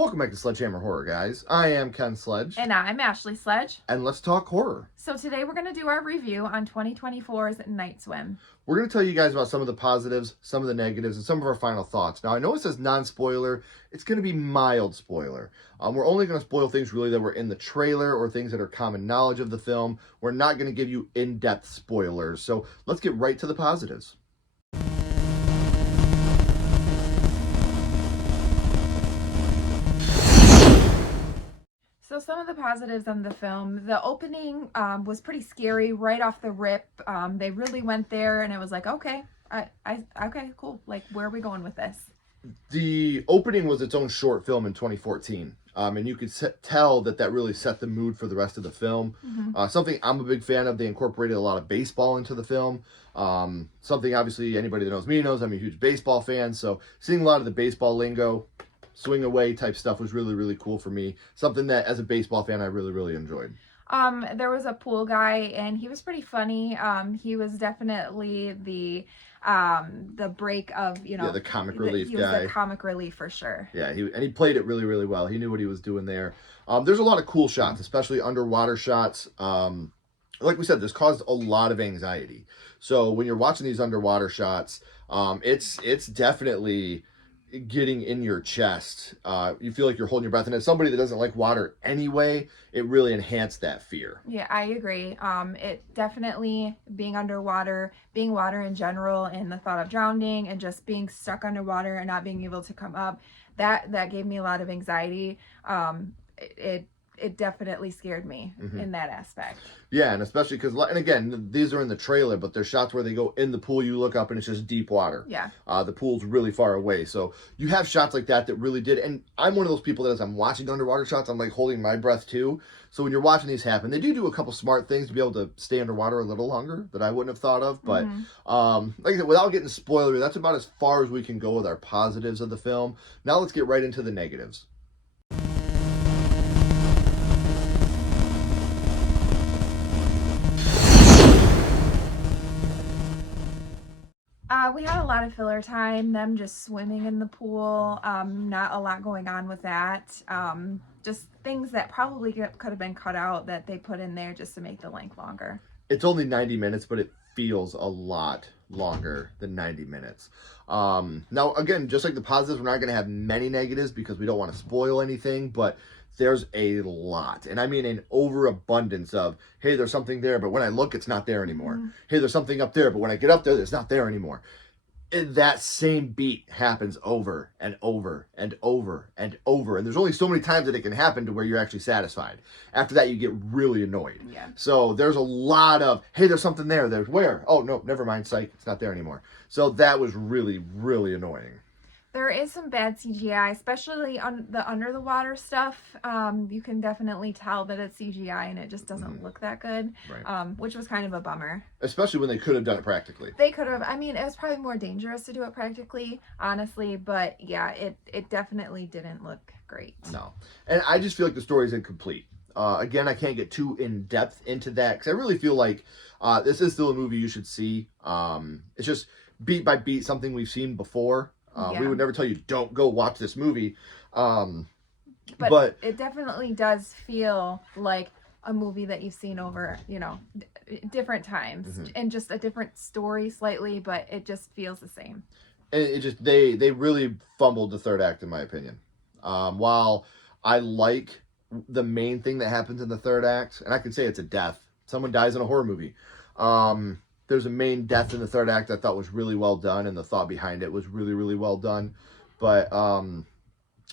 Welcome back to Sledgehammer Horror, guys. I am Ken Sledge. And I'm Ashley Sledge. And let's talk horror. So today we're going to do our review on 2024's Night Swim. We're going to tell you guys about some of the positives, some of the negatives, and some of our final thoughts. Now, I know it says non-spoiler. It's going to be mild spoiler. We're only going to spoil things really that were in the trailer or things that are common knowledge of the film. We're not going to give you in-depth spoilers. So let's get right to the positives. So some of the positives on the film, the opening was pretty scary right off the rip. They really went there, and it was like, okay, okay, cool. Like, where are we going with this? The opening was its own short film in 2014. And you could tell that really set the mood for the rest of the film. Mm-hmm. Something I'm a big fan of. They incorporated a lot of baseball into the film. Something obviously anybody that knows me knows I'm a huge baseball fan. So seeing a lot of the baseball lingo, swing away type stuff was really, really cool for me. Something that as a baseball fan, I really, really enjoyed. There was a pool guy, and he was pretty funny. He was definitely the break of, the comic relief guy. He was the comic relief for sure. Yeah, he played it really, really well. He knew what he was doing there. There's a lot of cool shots, especially underwater shots. Like we said, this caused a lot of anxiety. So when you're watching these underwater shots, it's definitely getting in your chest. You feel like you're holding your breath, and as somebody that doesn't like water anyway, it really enhanced that fear. Yeah, I agree. It definitely being underwater, being water in general, and the thought of drowning and just being stuck underwater and not being able to come up, that gave me a lot of anxiety. It definitely scared me in that aspect. Yeah, and especially because, and again, these are in the trailer, but there's shots where they go in the pool, you look up, and it's just deep water. Yeah. The pool's really far away. So you have shots like that really did, and I'm one of those people that as I'm watching underwater shots, I'm like holding my breath too. So when you're watching these happen, they do a couple smart things to be able to stay underwater a little longer that I wouldn't have thought of. But like I said, without getting spoilery, that's about as far as we can go with our positives of the film. Now let's get right into the negatives. We had a lot of filler time, them just swimming in the pool, not a lot going on with that. Just things that probably could have been cut out that they put in there just to make the length longer. It's only 90 minutes, but it feels a lot longer than 90 minutes. Now, again, just like the positives, we're not going to have many negatives because we don't want to spoil anything, but there's a lot. And I mean an overabundance of, hey, there's something there, but when I look, it's not there anymore. Hey, there's something up there, but when I get up there, it's not there anymore. And that same beat happens over and over and over and over. And there's only so many times that it can happen to where you're actually satisfied. After that, you get really annoyed. Yeah. So there's a lot of, hey, there's something there. There's where? Oh, no, never mind, psych. It's not there anymore. So that was really, really annoying. There is some bad CGI, especially on the under the water stuff. You can definitely tell that it's CGI and it just doesn't look that good, right. Which was kind of a bummer. Especially when they could have done it practically. They could have. I mean, it was probably more dangerous to do it practically, honestly. But yeah, it definitely didn't look great. No. And I just feel like the story is incomplete. Again, I can't get too in-depth into that because I really feel like this is still a movie you should see. It's just beat by beat something we've seen before. We would never tell you, don't go watch this movie. But it definitely does feel like a movie that you've seen over, different times and just a different story slightly, but it just feels the same. And it just, they really fumbled the third act, in my opinion. While I like the main thing that happens in the third act, and I can say it's a death. Someone dies in a horror movie. There's a main death in the third act I thought was really well done, and the thought behind it was really, really well done. But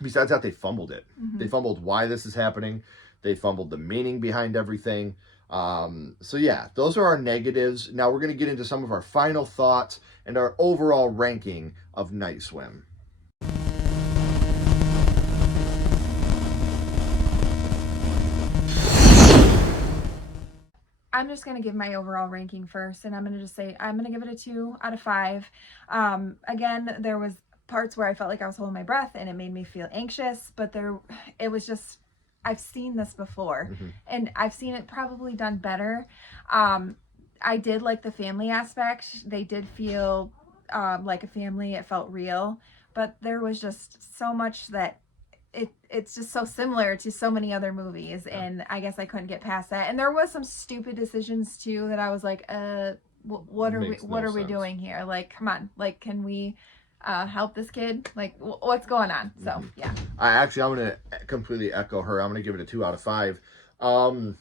besides that, they fumbled it. They fumbled why this is happening. They fumbled the meaning behind everything. So yeah, those are our negatives. Now we're going to get into some of our final thoughts and our overall ranking of Night Swim. I'm just going to give my overall ranking first, and I'm going to just say I'm going to give it a 2 out of 5. Again, there was parts where I felt like I was holding my breath and it made me feel anxious, but it was just, I've seen this before and I've seen it probably done better. I did like the family aspect. They did feel like a family. It felt real, but there was just so much that it's just so similar to so many other movies, and I guess I couldn't get past that. And there was some stupid decisions too that I was like, what are we Makes what no are we sense. doing here? Like, come on, like, can we help this kid? Like, what's going on? So yeah. I'm gonna completely echo her. I'm gonna give it a 2 out of 5. Um,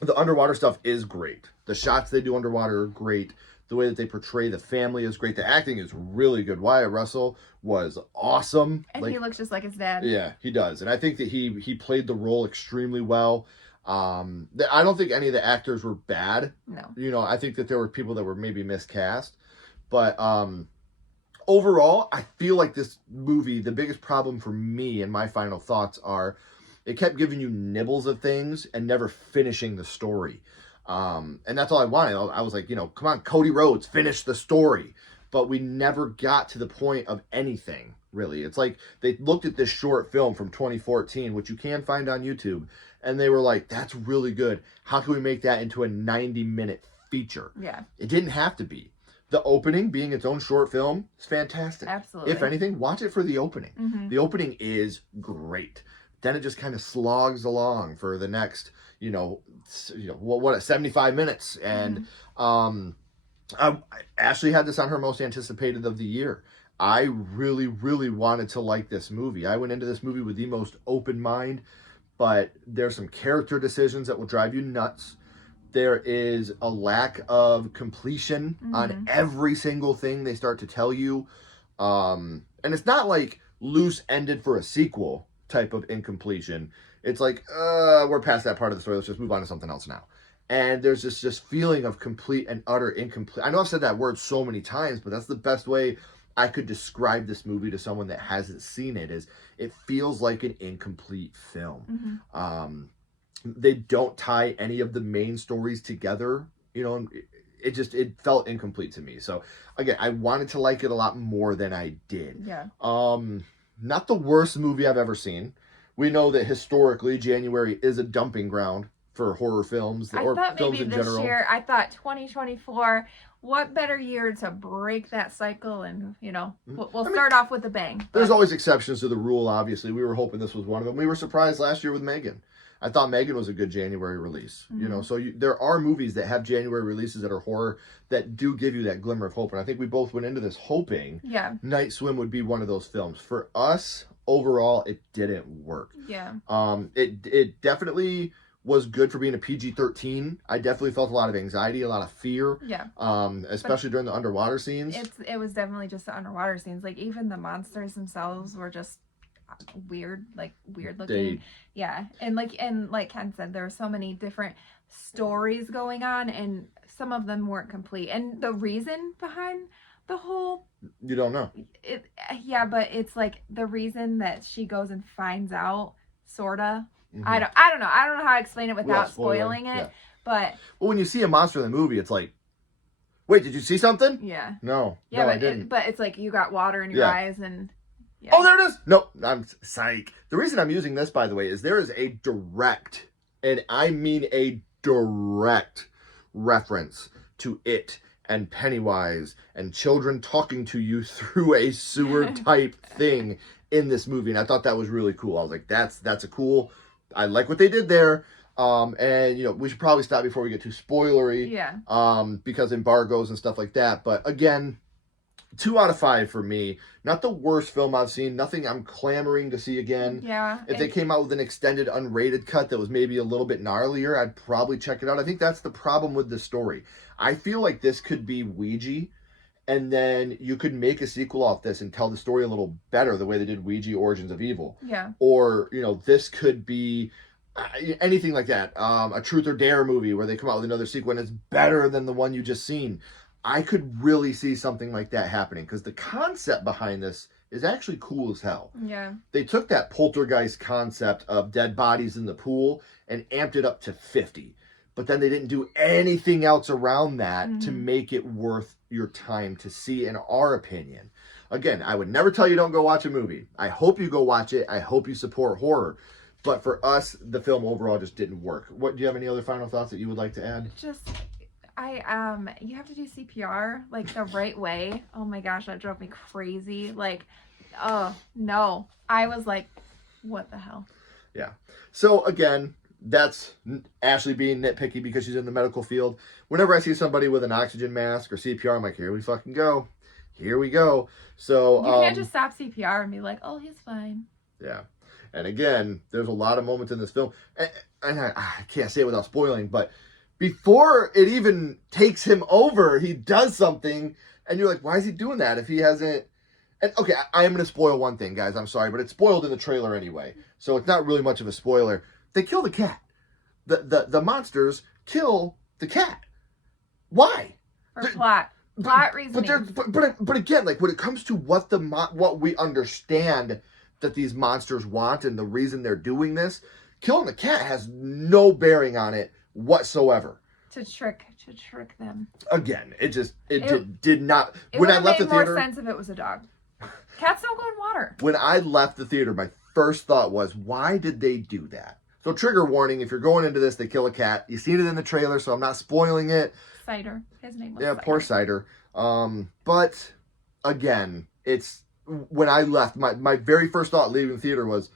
the underwater stuff is great. The shots they do underwater are great. The way that they portray the family is great. The acting is really good. Wyatt Russell was awesome. And Like, he looks just like his dad. yeah, he does, and I think that he played the role extremely well. I don't think any of the actors were bad. No. You know, I think that there were people that were maybe miscast, but overall, I feel like this movie, the biggest problem for me and my final thoughts are it kept giving you nibbles of things and never finishing the story. And that's all I wanted. I was like, come on, Cody Rhodes, finish the story. But we never got to the point of anything, really. It's like they looked at this short film from 2014, which you can find on YouTube, and they were like, that's really good. How can we make that into a 90-minute feature? Yeah. It didn't have to be. The opening, being its own short film, is fantastic. Absolutely. If anything, watch it for the opening. Mm-hmm. The opening is great. Then it just kind of slogs along for the next, what 75 minutes. And Ashley had this on her most anticipated of the year. I really, really wanted to like this movie. I went into this movie with the most open mind, but there's some character decisions that will drive you nuts. There is a lack of completion on every single thing they start to tell you. And it's not like loose ended for a sequel type of incompletion. It's like, we're past that part of the story. Let's just move on to something else now. And there's this just feeling of complete and utter incomplete. I know I've said that word so many times, but that's the best way I could describe this movie to someone that hasn't seen it, is it feels like an incomplete film. They don't tie any of the main stories together, it felt incomplete to me. So again, I wanted to like it a lot more than I did. Yeah. Not the worst movie I've ever seen. We know that historically January is a dumping ground for horror films or films in general. Year, I thought 2024, what better year to break that cycle, and we'll start off with a bang. There's always exceptions to the rule, obviously. We were hoping this was one of them. We were surprised last year with Megan. I thought Megan was a good January release. So there are movies that have January releases that are horror that do give you that glimmer of hope. And I think we both went into this hoping Night Swim would be one of those films. For us, overall, it didn't work. Yeah. It definitely was good for being a PG-13. I definitely felt a lot of anxiety, a lot of fear. Yeah. Especially during the underwater scenes. It was definitely just the underwater scenes. Like, even the monsters themselves were just weird looking. And like Ken said, there were so many different stories going on, and some of them weren't complete. And the reason behind the whole, you don't know. But it's like the reason that she goes and finds out, sorta. I don't know how to explain it without spoiling it. But when you see a monster in the movie, it's like, wait, did you see something? Yeah. No, I didn't. But it's like you got water in your eyes, and oh, there it is. No, I'm psych. The reason I'm using this, by the way, is there is a direct, and I mean a direct, reference to It and Pennywise and children talking to you through a sewer type thing in this movie. And I thought that was really cool. I was like, that's a cool, I like what they did there. And we should probably stop before we get too spoilery. Because embargoes and stuff like that. But again, 2 out of 5 for me. Not the worst film I've seen. Nothing I'm clamoring to see again. Yeah. If they came out with an extended unrated cut that was maybe a little bit gnarlier, I'd probably check it out. I think that's the problem with the story. I feel like this could be Ouija, and then you could make a sequel off this and tell the story a little better the way they did Ouija Origins of Evil. Yeah. Or, this could be anything like that. A Truth or Dare movie where they come out with another sequel and it's better than the one you just seen. I could really see something like that happening because the concept behind this is actually cool as hell. Yeah. They took that poltergeist concept of dead bodies in the pool and amped it up to 50. But then they didn't do anything else around that to make it worth your time to see, in our opinion. Again, I would never tell you don't go watch a movie. I hope you go watch it. I hope you support horror. But for us, the film overall just didn't work. Do you have any other final thoughts that you would like to add? You have to do CPR like the right way. Oh my gosh, that drove me crazy. Like, oh no. I was like, What the hell? Yeah. So again, that's Ashley being nitpicky because she's in the medical field. Whenever I see somebody with an oxygen mask or CPR, I'm like, here we fucking go. Here we go. So You can't just stop CPR and be like, oh, he's fine. yeah. And again, there's a lot of moments in this film, and I can't say it without spoiling, but before it even takes him over, he does something, and you're like, why is he doing that if he hasn't? And okay, I am going to spoil one thing, guys. I'm sorry, but it's spoiled in the trailer anyway, so it's not really much of a spoiler. They kill the cat. The monsters kill the cat. Why? For plot reasoning. But again, like when it comes to what we understand that these monsters want and the reason they're doing this, killing the cat has no bearing on it whatsoever. To trick them. Again, it did not. It When would I have left made the theater, more sense if it was a dog. Cats don't go in water. when I left the theater, my first thought was, why did they do that? So trigger warning: if you're going into this, they kill a cat. You've seen it in the trailer, so I'm not spoiling it. Cider. His name was Yeah, Cider. poor Cider. But again, it's when I left, my very first thought leaving the theater was,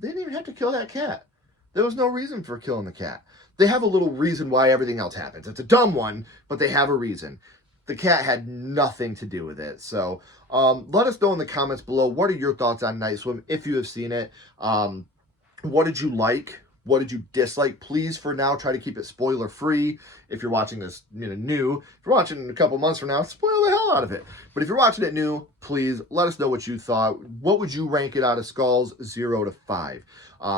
they didn't even have to kill that cat. There was no reason for killing the cat. They have a little reason why everything else happens. It's a dumb one, but they have a reason. The cat had nothing to do with it. So let us know in the comments below, what are your thoughts on Night Swim if you have seen it? What did you like? What did you dislike? Please, for now, try to keep it spoiler free. If you're watching this new, if you're watching in a couple months from now, spoil the hell out of it. But if you're watching it new, please let us know what you thought. What would you rank it out of skulls 0 to 5?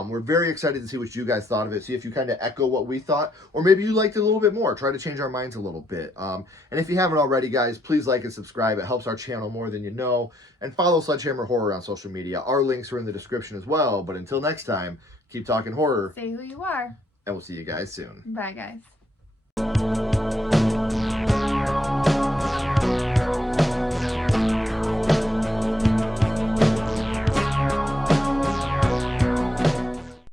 We're very excited to see what you guys thought of it. See if you kind of echo what we thought, or maybe you liked it a little bit more. Try to change our minds a little bit. And if you haven't already, guys, please like and subscribe. It helps our channel more than you know. And follow Sledgehammer Horror on social media. Our links are in the description as well. But until next time, keep talking horror. Say who you are. And we'll see you guys soon. Bye, guys.